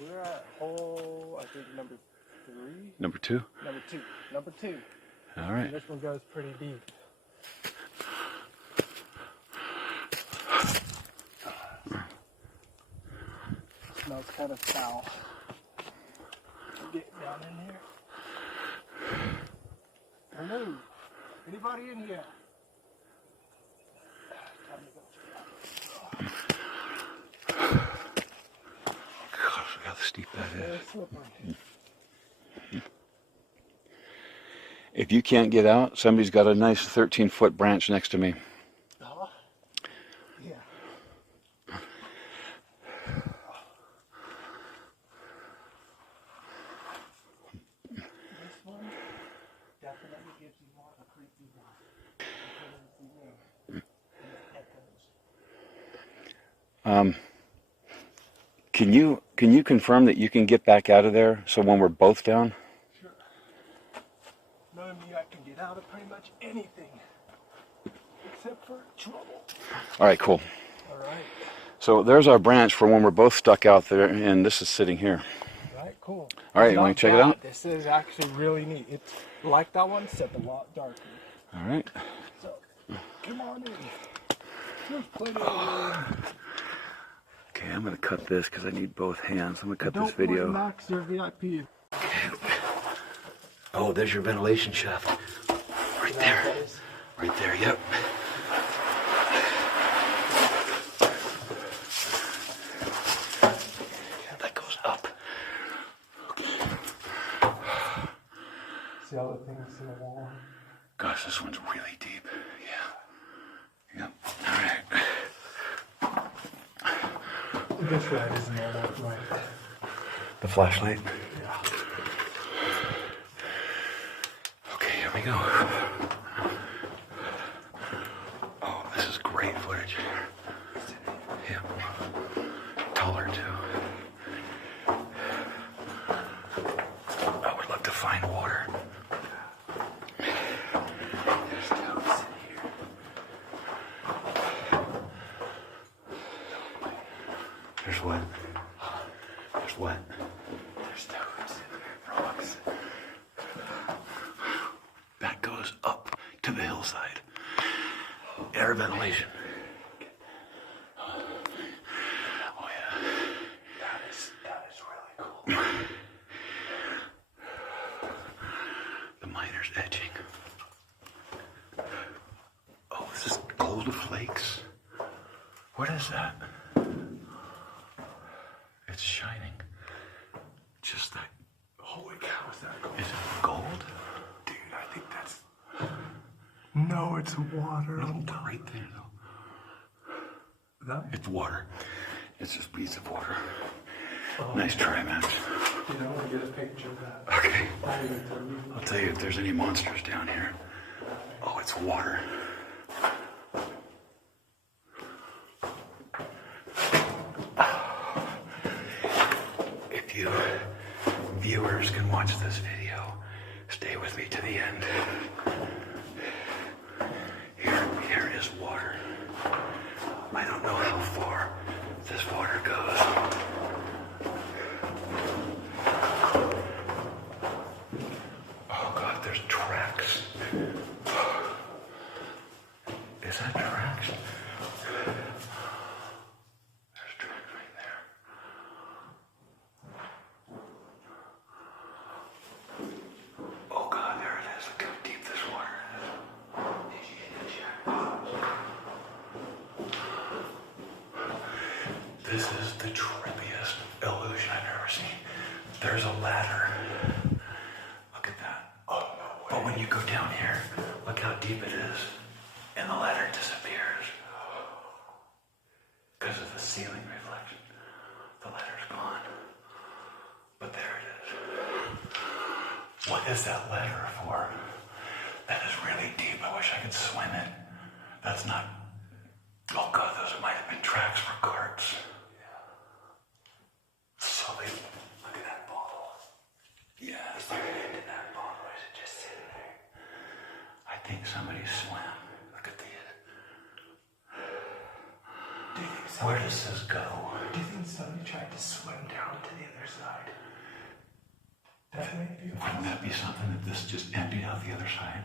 We're at hole, I think, number 3. Number 2? Number 2. Number 2. All right. And this one goes pretty deep. Smells kind of foul. Get down in here. Hello. Anybody in here? Gosh, look how steep that is. If you can't get out, somebody's got a nice 13-foot branch next to me. Yeah. This one definitely gives you more of a creepy vibe. Can you confirm that you can get back out of there so when we're both down? Sure. Knowing me, I can get out of pretty much anything except for trouble. All right, cool. All right. So there's our branch for when we're both stuck out there, and this is sitting here. All right, cool. All right, you want to check it out? This is actually really neat. It's like that one, except a lot darker. All right. So, come on in. There's plenty of room. Okay, I'm going to cut this because I need both hands. I'm going to cut this Don't video. worry, Max, they're VIP. Oh, there's your ventilation shaft. Right there. Right there, yep. That goes up. Okay. See all the things in the wall? Gosh, this one's really deep. Yeah. Yep. All right. This light isn't all that bright. The flashlight? Yeah. Okay, here we go. Oh, this is great footage. Yeah. Taller, too. I would love to find water. There's toads in here. There's what? There's what? There's toads in there. Rocks. That goes up to the hillside. Air ventilation. Oh yeah. That is really cool. The miner's etching. Oh, this is gold flakes. What is that? It's shining. Just that. Holy cow, is that gold? Is it gold? Dude, I think that's... No, it's water. No, right there though. That? It's water. It's just beads of water. Nice try, Max. You know, I want to get a picture of that. Okay. I'll tell you if there's any monsters down here. Oh, it's water. If you viewers can watch this video, stay with me to the end. Here is water. I don't know how far this water goes. Oh God, there's tracks. Is that tracks? There's tracks right there. Oh God, there it is. Look how deep this water is. Did you hit the jackpot? This is the trippiest illusion I've ever seen. There's a ladder. Look at that. Oh, no way. But when you go down here, look how deep it is. And the ladder disappears. Because of the ceiling reflection. The ladder's gone. But there it is. What is that ladder for? That is really deep. I wish I could swim it. That's not... Oh God, those might have been tracks for carts. Yeah. So they... Look at that bottle. Yeah. Is there end in that bottle, or is it just sitting there? I think somebody swam. Look at these. Where does this go? Do you think somebody tried to swim down to the other That may be Wouldn't that be something if this just emptied out the other side?